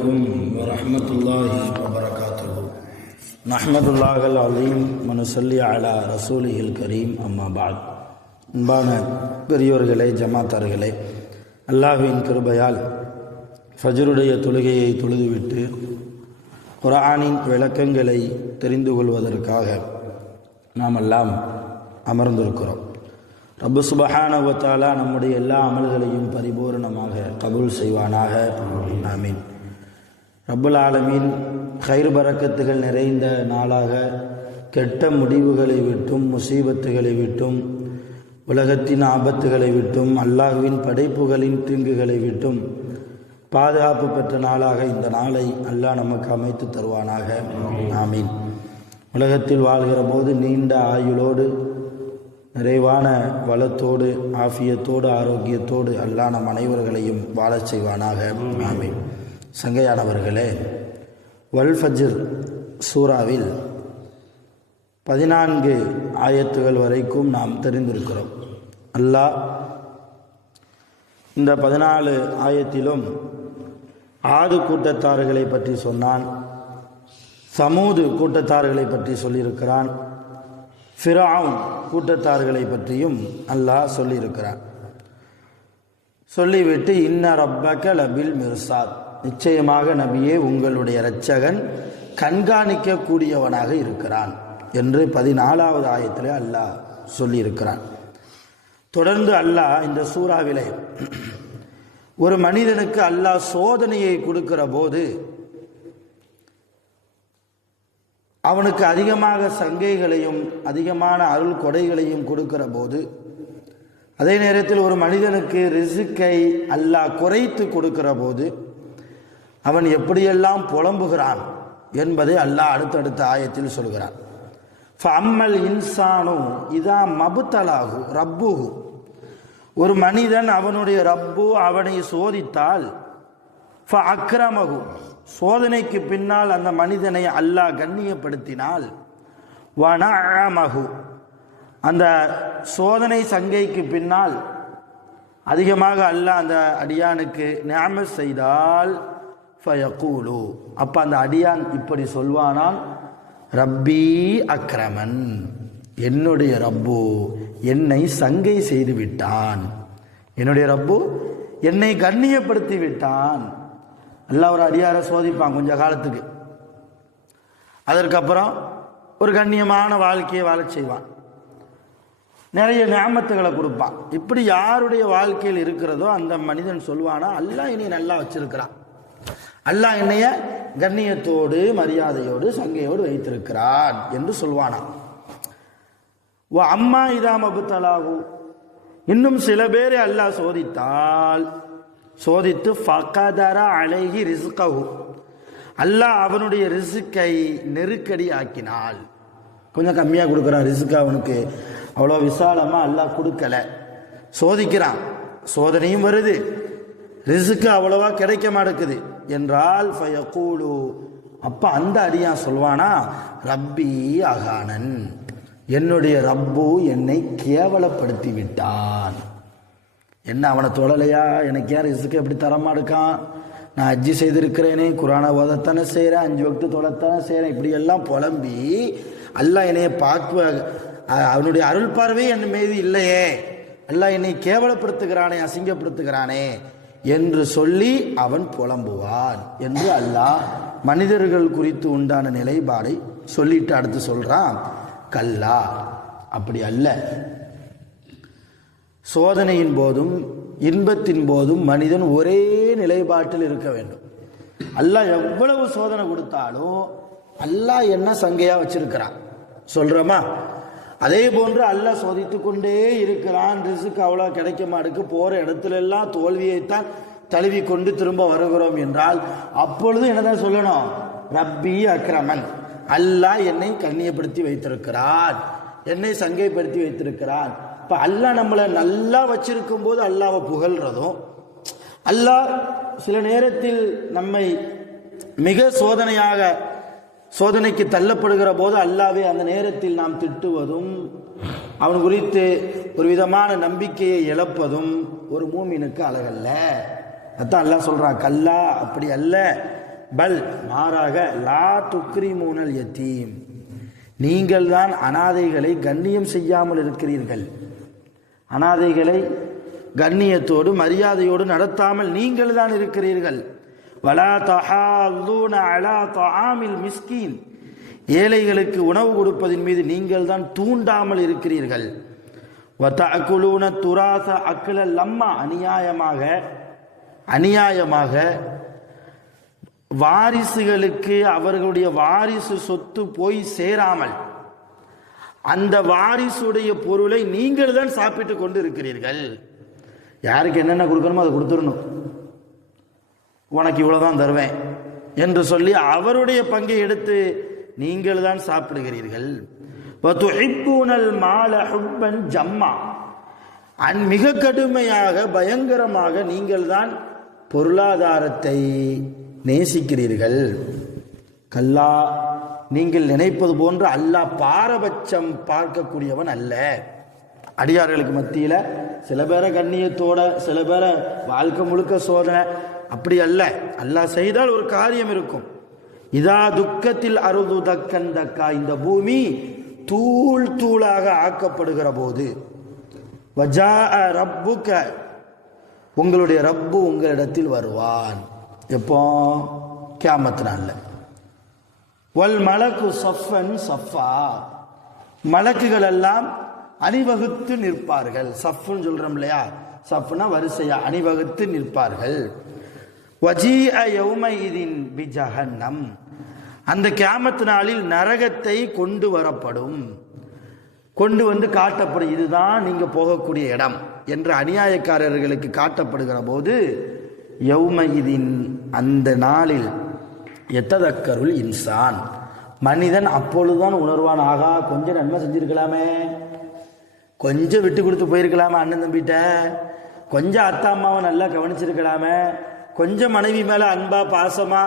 عليكم ورحمة الله وبركاته نحمد الله العظيم ونصلي على رسوله الكريم أما بعد அன்பான பெரியோர்களே, ஜமாத்தார்களே, அல்லாஹ்வின் கிருபையால் ஃபஜ்ருடைய தொழுகையை தொழுதுவிட்டு குர்ஆனின் விளக்கங்களை தெரிந்து கொள்வதற்காக நாம் எல்லாம் அமர்ந்திருக்கிறோம். ரப்பு சுப்ஹானஹு வ தஆலா நம்முடைய எல்லா அமல்களையும் பரிபூர்ணமாக கபூல் செய்வானாக. ஆமீன். ரப்புல் ஆலமீன் கைர் பரக்கத்துகள் நிறைந்த நாளாக கெட்ட முடிவுகளை விட்டும் முசீபத்துகளை விட்டும் உலகத்தின் ஆபத்துகளை விட்டும் அல்லாஹ்வின் படைப்புகளின் தீங்குகளை விட்டும் பாதுகாப்பு பெற்ற நாளாக இந்த நாளை அல்லாஹ் நமக்கு அமைத்து தருவானாக. ஆமீன். உலகத்தில் வாழ்கிற போது நீண்ட ஆயுளோடு நிறைவான வளத்தோடு ஆஃபியத்தோடு ஆரோக்கியத்தோடு அல்லாஹ் நம் அனைவர்களையும் வாழச் செய்வானாக. ஆமீன். சங்கையானவர்களே, வல் ஃபஜ்ர் சூராவில் 14 ஆயத்துகள் வரைக்கும் நாம் தெரிந்திருக்கிறோம். அல்லாஹ் இந்த 14 ஆயத்திலும் ஆது கூட்டத்தார்களை பற்றி சொன்னான், சமூது கூட்டத்தார்களை பற்றி சொல்லியிருக்கிறான், ஃபிரௌன் கூட்டத்தார்களை பற்றியும் அல்லாஹ் சொல்லியிருக்கிறான். சொல்லிவிட்டு இன்ன ரப்பக லபில் மிர்சாத், நிச்சயமாக நபியே உங்களுடைய இரட்சகன் கண்காணிக்கக்கூடியவனாக இருக்கிறான் என்று 14வது ஆயத்திலே அல்லாஹ் சொல்லியிருக்கிறான். தொடர்ந்து அல்லாஹ் இந்த சூறாவிலே ஒரு மனிதனுக்கு அல்லாஹ் சோதனையை கொடுக்கிற போது அவனுக்கு அதிகமாக சங்கைகளையும் அதிகமான அருள் கொடைகளையும் கொடுக்கிற போது, அதே நேரத்தில் ஒரு மனிதனுக்கு ரிசுக்கை அல்லாஹ் குறைத்து கொடுக்கிற போது அவன் எப்படியெல்லாம் புலம்புகிறான் என்பதை அல்லாஹ் அடுத்தடுத்த ஆயத்தில் சொல்கிறான். ஃபஅம்மல் இன்சானு இதா மபுத்தலாகு ரப்புஹு, ஒரு மனிதன் அவனுடைய ரப்பு அவனை சோதித்தால் ஃபஅக்ரமஹு, சோதனைக்கு பின்னால் அந்த மனிதனை அல்லாஹ் கண்ணியப்படுத்தினால் வனஅமஹு, அந்த சோதனை சங்கைக்கு பின்னால் அதிகமாக அல்லாஹ் அந்த அடியானுக்கு நிஅமத் செய்தால் ஃபயகூலு, அப்ப அந்த அடியான் இப்படி சொல்வானான், ரப்பி அக்ரமன், என்னுடைய ரப்பு என்னை சங்கை செய்து விட்டான், என்னுடைய ரப்பு என்னை கண்ணியப்படுத்தி விட்டான். அல்லாஹ் ஒரு அடியாரை சோதிப்பான் கொஞ்ச காலத்துக்கு, அதற்கப்புறம் ஒரு கண்ணியமான வாழ்க்கையை வாழச் செய்வான், நிறைய நியாமத்துகளை கொடுப்பான். இப்படி யாருடைய வாழ்க்கையில் இருக்கிறதோ அந்த மனிதன் சொல்வானா, அல்லாஹ் என்னை நல்லா வச்சிருக்கிறான், அல்லாஹ் என்னைய கண்ணியத்தோடு மரியாதையோடு சங்கையோடு வைத்திருக்கிறான் என்று சொல்வானா. அம்மா இதா மபுத்தலாகு, இன்னும் சில பேரை அல்லாஹ் சோதித்தால், சோதித்து ஃபகதர அலைஹி ரிஸ்கஹு, அல்லாஹ் அவனுடைய ரிஸ்கை நெருக்கடி ஆக்கினால், கொஞ்சம் கம்மியாக கொடுக்குறான் ரிஸ்க், அவனுக்கு அவ்வளோ விசாலமாக அல்லாஹ் கொடுக்கல, சோதிக்கிறான், சோதனையும் வருது, ரிஸ்க்கு அவ்வளவா கிடைக்க மாட்டேங்குது என்றால் ஃபயகூலு, அப்ப அந்த அடியான் சொல்வானா, ரப்பி அகானன், என்னுடைய ரப்பு என்னை கேவலப்படுத்தி விட்டான். என்ன அவனை தொழலையா, எனக்கு யார் ரிஸ்க்கு எப்படி தரமா இருக்கான், நான் ஹஜ்ஜி செய்திருக்கிறேனே, குரானை ஓதத்தானே செய்கிறேன், 5 வக்து தொழத்தானே செய்கிறேன், இப்படியெல்லாம் புலம்பி அல்லாஹ் என்னைய பார்க்க, அவனுடைய அருள் பார்வை என் மீது இல்லையே, அல்லாஹ் என்னை கேவலப்படுத்துகிறானே, அசிங்கப்படுத்துகிறானே என்று சொல்லி அவன் புலம்புவான் என்று அல்லாஹ் மனிதர்கள் குறித்து உண்டான நிலைப்பாடை சொல்லிட்டு அடுத்து சொல்றான், கல்லா, அப்படி அல்ல, சோதனையின் போதும் இன்பத்தின் போதும் மனிதன் ஒரே நிலைப்பாட்டில் இருக்க வேண்டும். அல்லாஹ் எவ்வளவு சோதனை கொடுத்தாலும் அல்லாஹ் என்ன சங்கையா வச்சிருக்கிறான் சொல்றோமா, அதே போன்று அல்லாஹ் சோதித்து கொண்டே இருக்கிறான். ரிஸ்க் அவ்வளோ கிடைக்க மாட்டுக்கு, போற இடத்துல எல்லாம் தோல்வியைத்தான் தழுவி கொண்டு திரும்ப வருகிறோம் என்றால் அப்பொழுது என்னதான் சொல்லணும், ரப்பி அக்ரமன், அல்லாஹ் என்னை கண்ணியப்படுத்தி வைத்திருக்கிறான், என்னை சங்கைப்படுத்தி வைத்திருக்கிறான். இப்ப அல்லாஹ் நம்மளை நல்லா வச்சிருக்கும் போது அல்லாஹ்வை புகழ்றதும், அல்லாஹ் சில நேரத்தில் நம்மை மிக சோதனைக்கு தள்ளப்படுகிற போது அல்லாஹ்வை அந்த நேரத்தில் நாம் திட்டுவதும், அவன் குறித்து ஒரு விதமான நம்பிக்கையை இழப்பதும் ஒரு மூமினுக்கு அழகல்ல. அதான் அல்லாஹ் சொல்றான், கல்லா, அப்படி அல்ல, பல் மாறாக லா துக்ரிமூனல் யத்தீம், நீங்கள் தான் அனாதைகளை கண்ணியம் செய்யாமல் இருக்கிறீர்கள். அனாதைகளை கண்ணியத்தோடு மரியாதையோடு நடத்தாமல் நீங்கள் தான் இருக்கிறீர்கள். வலா தஹாதுன அலா தஆமில் மிஸ்கீன், ஏழைகளுக்கு உணவு கொடுப்பதின் மீது நீங்கள் தான் தூண்டாமல் இருக்கிறீர்கள். வதஅகுலூன துராஸ அக்லல் லம்மா, அநியாயமாக வாரிசுகளுக்கு அவர்களுடைய வாரிசு சொத்து போய் சேராமல் அந்த வாரிசுடைய பொருளை நீங்கள் தான் சாப்பிட்டு கொண்டு இருக்கிறீர்கள். யாருக்கு என்னென்ன கொடுக்கணுமோ அதை கொடுத்துடணும், உனக்கு இவ்வளவுதான் தருவேன் என்று சொல்லி அவருடைய பங்கை எடுத்து நீங்கள் தான் சாப்பிடுகிறீர்கள். ஜம்மா, மிக கடுமையாக பயங்கரமாக நீங்கள் தான் பொருளாதாரத்தை நேசிக்கிறீர்கள். கல்லா, நீங்கள் நினைப்பது போன்று அல்லாஹ் பாரபட்சம் பார்க்கக்கூடியவன் அல்ல. அடியார்களுக்கு மத்தியில சில பேரை கண்ணியத்தோட, சில பேரை வாழ்க்கை முழுக்க சோதனை, அப்படி அல்ல. அல்லாஹ் செய்தால் ஒரு காரியம் இருக்கும். இதா துக்கத்தில் அருது தக்கன் தக்கா, இந்த பூமி தூள் தூளாக ஆக்கப்படுகிற போது, வஜா ரப்புக, உங்களுடைய ரப்பு உங்களிடத்தில் வருவான். எப்போ? கியாமத் நாள்ல. வல் மலக்கு சஃபன் சஃபா, மலக்குகள் எல்லாம் அணிவகுத்து நிற்பார்கள். சஃப்னு சொல்றோம் இல்லையா, சஃப்னா வரிசையா அணிவகுத்து நிற்பார்கள். வஜீஅ யௌமைதின் பிஜஹன்னம், அந்த கியாமத் நாளில் நரகத்தை கொண்டு வரப்படும், கொண்டு வந்து காட்டப்படும். இதுதான் நீங்க போகக்கூடிய இடம் என்று அநியாயக்காரர்களுக்கு காட்டப்படுகிற போது, யௌமைதின், அந்த நாளில், எத்ததக்கருள் இன்சான், மனிதன் அப்பொழுதுதான் உணர்வான், ஆகா கொஞ்சம் நன்மை செஞ்சிருக்கலாமே, கொஞ்சம் விட்டு கொடுத்து போயிருக்கலாமே அண்ணன் தம்பிட்ட, கொஞ்சம் அத்தா அம்மாவை நல்லா கவனிச்சிருக்கலாமே, கொஞ்சம் மனைவி மேல அன்பா பாசமா,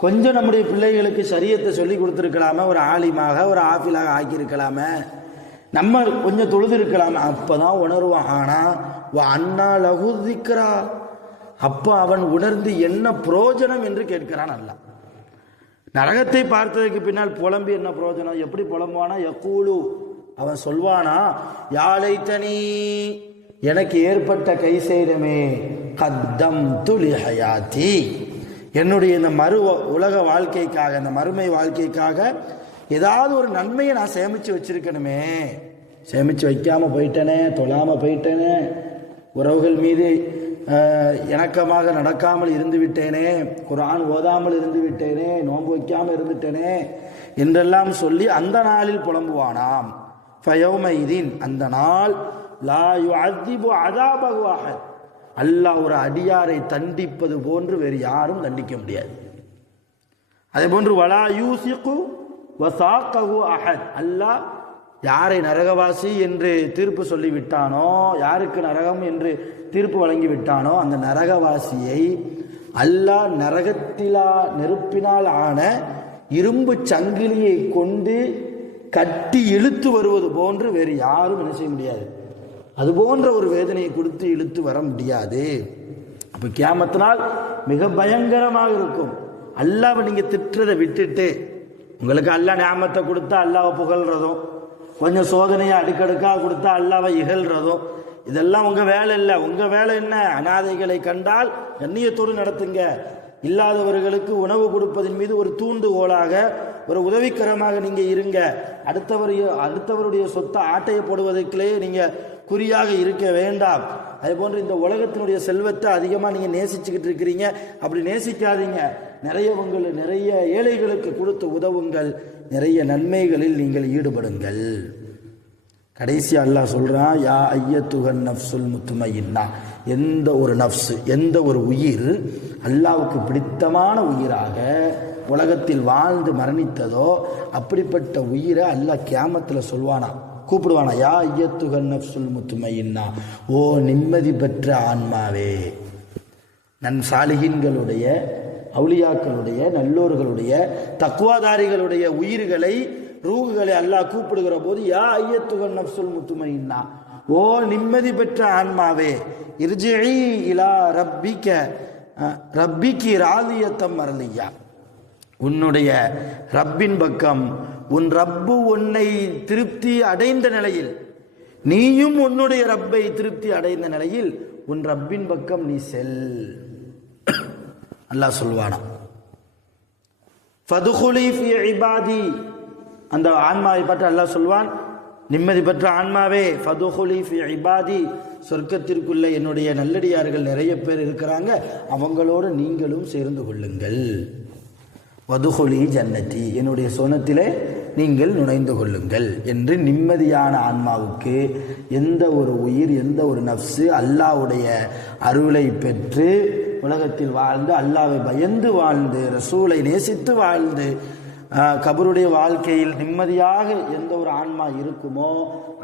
கொஞ்சம் நம்முடைய பிள்ளைகளுக்கு ஷரியத்தை சொல்லி கொடுத்துருக்கலாமே, ஒரு ஆலிமாக ஒரு ஆஃபிலாக ஆக்கியிருக்கலாமே, நம்ம கொஞ்சம் தொழுது இருக்கலாமே. அப்பதான் உணர்வான். ஆனா அண்ணா லகு திக்ரா, அப்ப அவன் உணர்ந்து என்ன புரோஜனம் என்று கேட்கிறான். அல்ல, நரகத்தை பார்த்ததுக்கு பின்னால் புலம்பி என்ன புரோஜனம்? எப்படி புலம்புவானா? யக்கூலு, அவன் சொல்வானா, யாழை தனி, எனக்கு ஏற்பட்ட கை செய்தமே, கத்தம் துலி ஹயாத்தி, என்னுடைய இந்த உலக வாழ்க்கைக்காக, இந்த மறுமை வாழ்க்கைக்காக ஏதாவது ஒரு நன்மையை நான் சேமிச்சு வச்சிருக்கணுமே, சேமிச்சு வைக்காம போயிட்டேனே, தொழாம போயிட்டேனே, உறவுகள் மீது இணக்கமாக நடக்காமல் இருந்து விட்டேனே, குர்ஆன் ஓதாமல் இருந்து விட்டேனே, நோன்பு வைக்காமல் இருந்துட்டேனே என்றெல்லாம் சொல்லி அந்த நாளில் புலம்புவானாம். ஃபயௌமைதின், அந்த நாள், லா யுஅذிபு அஸாபஹு அஹத், அல்லாஹ் ஒரு அடியாரை தண்டிப்பது போன்று வேறு யாரும் தண்டிக்க முடியாது. அதே போன்று வலா யூசிகு வசாக்கஹு அஹத், அல்லாஹ் யாரை நரகவாசி என்று தீர்ப்பு சொல்லி விட்டானோ, யாருக்கு நரகம் என்று தீர்ப்பு வழங்கி விட்டானோ, அந்த நரகவாசியை அல்லாஹ் நெருப்பினால் ஆன இரும்பு சங்கிலியை கொண்டு கட்டி இழுத்து வருவது போன்று வேறு யாரும் என்ன செய்ய முடியாது. அது போன்ற ஒரு வேதனையை கொடுத்து இழுத்து வர முடியாது. அப்ப கியாமத்தினால் மிக பயங்கரமாக இருக்கும். அல்லாஹ்வை நீங்க திட்டுறதை விட்டுட்டு, உங்களுக்கு அல்லாஹ் நியாமத்தை கொடுத்தா அல்லாஹ்வை புகழ்றதும், கொஞ்சம் சோதனையை அடுக்கடுக்காக கொடுத்தா அல்லாஹ்வை இகழ்றதும், இதெல்லாம் உங்க வேலை இல்லை. உங்க வேலை என்ன? அனாதைகளை கண்டால் கண்ணியத்தோடு நடத்துங்க, இல்லாதவர்களுக்கு உணவு கொடுப்பதின் மீது ஒரு தூண்டுகோலாக, ஒரு உதவிக்கரமாக நீங்க இருங்க. அடுத்தவருடைய சொத்தை ஆட்டைய போடுவதற்கே நீங்க குறியாக இருக்க வேண்டாம். அதே போன்று இந்த உலகத்தினுடைய செல்வத்தை அதிகமாக நீங்க நேசிச்சுக்கிட்டு இருக்கிறீங்க, அப்படி நேசிக்காதீங்க. நிறைய ஏழைகளுக்கு கொடுத்து உதவுங்கள், நிறைய நன்மைகளில் நீங்கள் ஈடுபடுங்கள். கடைசி அல்லாஹ் சொல்றான், யா ஐயத்துகன் நஃப்சுல் முத்மயின்னா, எந்த ஒரு நஃப்ஸ், எந்த ஒரு உயிர் அல்லாஹ்வுக்கு பிடித்தமான உயிராக உலகத்தில் வாழ்ந்து மரணித்ததோ, அப்படிப்பட்ட உயிரை அல்லாஹ் கியாமத்தில் சொல்வானா, கூப்பிடுவானா, யா ஐயத்துகன் நஃப்சுல் முத்மயின்னா, ஓ நிம்மதி பெற்ற ஆன்மாவே. சாலிஹீன்களுடைய, அவுலியாக்களுடைய, நல்லோர்களுடைய, தக்வாதாரிகளுடைய உயிர்களை, ரூகுகளை அல்லாஹ் கூப்பிடுகிற போது, யா ஐயத்துகன் நஃப்சுல் முத்மயின்னா, ஓ நிம்மதி பெற்ற ஆன்மாவே, இர்ஜிஇ இலா ரப்பிக, ரப்பிக்கு ராலியத்தம் மரலியா, உன்னுடைய ரப்பின் பக்கம் உன் ரப்பு உன்னை திருப்தி அடைந்த நிலையில், நீயும் உன்னுடைய ரப்பை திருப்தி அடைந்த நிலையில் உன் ரப்பின் பக்கம் நீ செல். அல்லாஹ் சொல்வானா, ஃபதுகுலி ஃபி இபாதி, அந்த ஆன்மாவை பற்றி அல்லாஹ் சொல்வான், நிம்மதி பெற்ற ஆன்மாவே, ஃபதுகுலி ஃபி இபாதி, சொர்க்கத்திற்குள்ள என்னுடைய நல்லடியார்கள் நிறைய பேர் இருக்கிறாங்க, அவங்களோடு நீங்களும் சேர்ந்து கொள்ளுங்கள். வதுகுலி ஜன்னதி, என்னுடைய சொனத்திலே நீங்கள் நுழைந்து கொள்ளுங்கள் என்று நிம்மதியான ஆன்மாவுக்கு எந்த ஒரு உயிர், எந்த ஒரு நஃப்ஸு அல்லாஹ்வுடைய அருளை பெற்று உலகத்தில் வாழ்ந்து, அல்லாஹ்வை பயந்து வாழ்ந்து, ரசூலை நேசித்து வாழ்ந்து, கபருடைய வாழ்க்கையில் நிம்மதியாக எந்த ஒரு ஆன்மா இருக்குமோ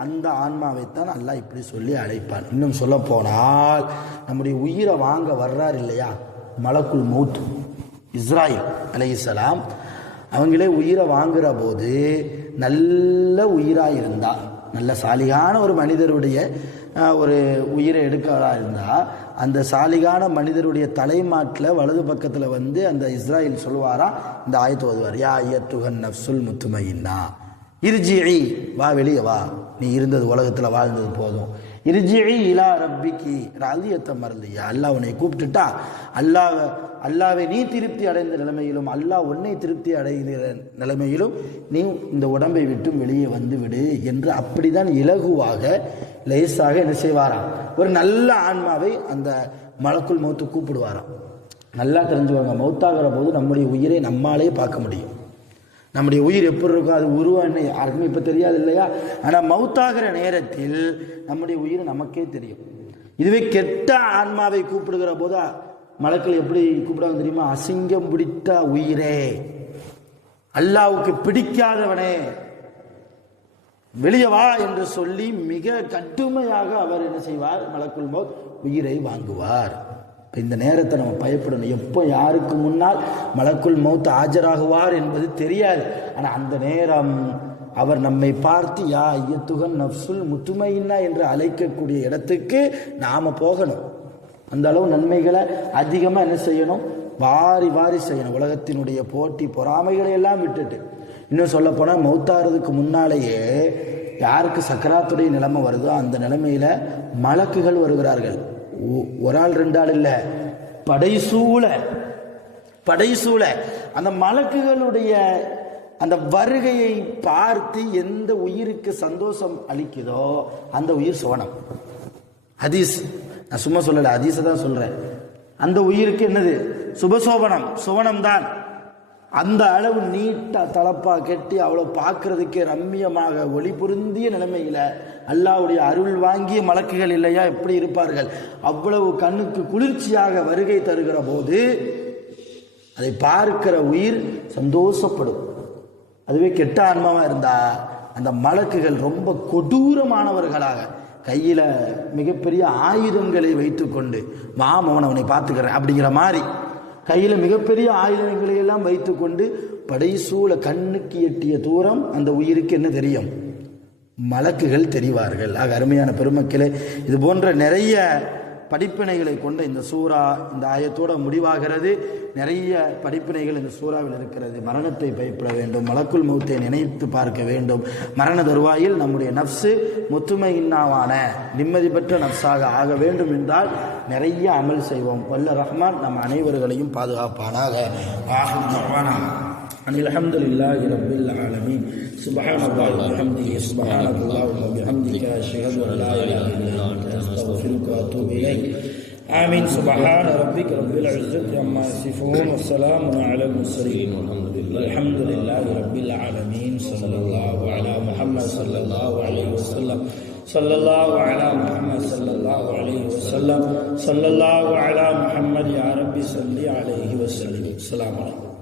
அந்த ஆன்மாவைத்தான் அல்லாஹ் இப்படி சொல்லி அழைப்பான். இன்னும் சொல்ல போனால், நம்முடைய உயிரை வாங்க வர்றார் இல்லையா மலக்குல் மௌத் இஸ்ராயில் அலைஹிஸ்ஸலாம், அவங்களே உயிரை வாங்குற போது நல்ல உயிராக இருந்தா, நல்ல சாலிகான ஒரு மனிதருடைய ஒரு உயிரை எடுக்கிறதா இருந்தால், அந்த சாலிகான மனிதருடைய தலைமாட்டில் வலது பக்கத்தில் வந்து அந்த இஸ்ராயில் சொல்லுவாரா, இந்த ஆயத்து ஓதுவார், யா ஐயத்துஹன் நஃப்ஸுல் முத்மஇன்னா இர்ஜிஇ, வா வெளியே வா, நீ இருந்தது உலகத்தில் வாழ்ந்தது போதும், இர்ஜிஇ இலா ரப்பிக்கி ராலியத்தம் மரலியா, அல்லாஹ் உன்னை கூப்பிட்டுட்டா, அல்லாவை நீ திருப்தி அடைந்த நிலைமையிலும், அல்லாஹ் உன்னை திருப்தி அடைந்த நிலைமையிலும் நீ இந்த உடம்பை விட்டும் வெளியே வந்து விடு என்று அப்படிதான் இலகுவாக லேசாக என்ன செய்வாராம், ஒரு நல்ல ஆன்மாவை அந்த மலக்குல் மௌத்து கூப்பிடுவாராம். நல்லா தெரிஞ்சுவாங்க, மௌத்தாகிற போது நம்முடைய உயிரை நம்மாலே பார்க்க முடியும். நம்முடைய உயிர் எப்படி இருக்கும், அது உருவான்னு யாருக்குமே இப்போ தெரியாது இல்லையா, ஆனால் மௌத்தாகிற நேரத்தில் நம்முடைய உயிர் நமக்கே தெரியும். இதுவே கெட்ட ஆன்மாவை கூப்பிடுகிற போது மலக்கள் எப்படி கூப்பிடாங்க தெரியுமா, அசிங்கம் பிடித்த உயிரே, அல்லாஹ்வுக்கு பிடிக்காதவனே வெளியே வா என்று சொல்லி மிக கடுமையாக அவர் என்ன செய்வார், மலக்குல் மௌத் உயிரை வாங்குவார். இந்த நேரத்தை நம்ம பயப்படணும். எப்போ யாருக்கு முன்னால் மலக்குல் மௌத் ஆஜராகுவார் என்பது தெரியாது. ஆனால் அந்த நேரம் அவர் நம்மை பார்த்து யா ஐயத்துஹன் நஃப்ஸுல் முத்மஇன்னா என்று அழைக்கக்கூடிய இடத்துக்கு நாம் போகணும். அந்த அளவு நன்மைகளை அதிகமாக என்ன செய்யணும், வாரி வாரி செய்யணும். உலகத்தினுடைய போட்டி பொறாமைகளை எல்லாம் விட்டுட்டு, இன்னும் சொல்ல போனால் மௌத்தாகிறதுக்கு முன்னாலேயே யாருக்கு சக்கராத்துடைய நிலைமை வருதோ அந்த நிலைமையில் மலக்குகள் வருகிறார்கள். ஒரு ஆள் ரெண்டு ஆள் இல்லை, படைசூழ அந்த மலக்குகளுடைய அந்த வருகையை பார்த்து எந்த உயிருக்கு சந்தோஷம் அளிக்குதோ அந்த உயிர் சுவனம். ஹதீஸ், நான் சும்மா சொல்லலை, ஹதீஸை தான் சொல்றேன். அந்த உயிருக்கு என்னது, சுபசோபனம், சுவனம் தான். அந்த அளவு நீட்டா தலப்பா கெட்டி அவ்வளோ பார்க்கறதுக்கே ரம்மியமாக ஒளி பொருந்திய நிலைமையில அல்லாஹ்வுடைய அருள் வாங்கிய மலக்குகள் இல்லையா எப்படி இருப்பார்கள், அவ்வளவு கண்ணுக்கு குளிர்ச்சியாக வருகை தருகிற போது அதை பார்க்கிற உயிர் சந்தோஷப்படும். அதுவே கெட்ட ஆன்மாவாக இருந்தா அந்த மலக்குகள் ரொம்ப கொடூரமானவர்களாக கையில மிகப்பெரிய ஆயுதங்களை வைத்துக்கொண்டு, மாமவன் அவனை பார்த்துக்கிறேன் அப்படிங்கிற மாதிரி கையில் மிகப்பெரிய ஆயுதங்களை எல்லாம் வைத்துக்கொண்டு படைசூழ கண்ணுக்கு எட்டிய தூரம் அந்த உயிருக்கு என்ன தெரியும், மலக்குகள் தெரிவார்கள். ஆக அருமையான பெருமக்களே, இது போன்ற நிறைய படிப்பினைகளை கொண்ட இந்த சூரா இந்த ஆயத்தோட முடிவாகிறது. நிறைய படிப்பினைகள் இந்த சூறாவில் இருக்கிறது. மரணத்தை பயப்பட வேண்டும், மலக்குல் மௌத்தை நினைத்து பார்க்க வேண்டும். மரண தருவாயில் நம்முடைய நஃப்ஸு முத்துமையின்னாவான நிம்மதி பெற்ற நஃப்ஸாக ஆக வேண்டும் என்றால் நிறைய அமல் செய்வோம். வல்ல ரஹ்மான் நம் அனைவர்களையும் பாதுகாப்பானாக. அல்ஹம்துலில்லாஹி ரப்பில் ஆலமீன். சுப்ஹானல்லாஹி வ பிஹம்திஹி, சுப்ஹானல்லாஹி வ பிஹம்திஹி, அஷ்ஹது அன் லா இலாஹா இல்லா அன்த, அஸ்தக்ஃபிருக வ அத்தூபு இலைக். ஆமீன். சுப்ஹான ரப்பிக ரப்பில் இஸ்ஸத்தி அம்மா யசிஃபூன் வ ஸலாமுன் அலல் முர்ஸலீன் வல்ஹம்துலில்லாஹி ரப்பில் ஆலமீன். ஸல்லல்லாஹு அலா முஹம்மத் ஸல்லல்லாஹு அலைஹி வஸல்லம். ஸல்லல்லாஹு அலா முஹம்மத் ஸல்லல்லாஹு அலைஹி வஸல்லம். ஸல்லல்லாஹு அலா முஹம்மத் யா ரப்பி ஸல்லி அலைஹி வஸல்லம். அஸ்ஸலாமு அலைக்கும்.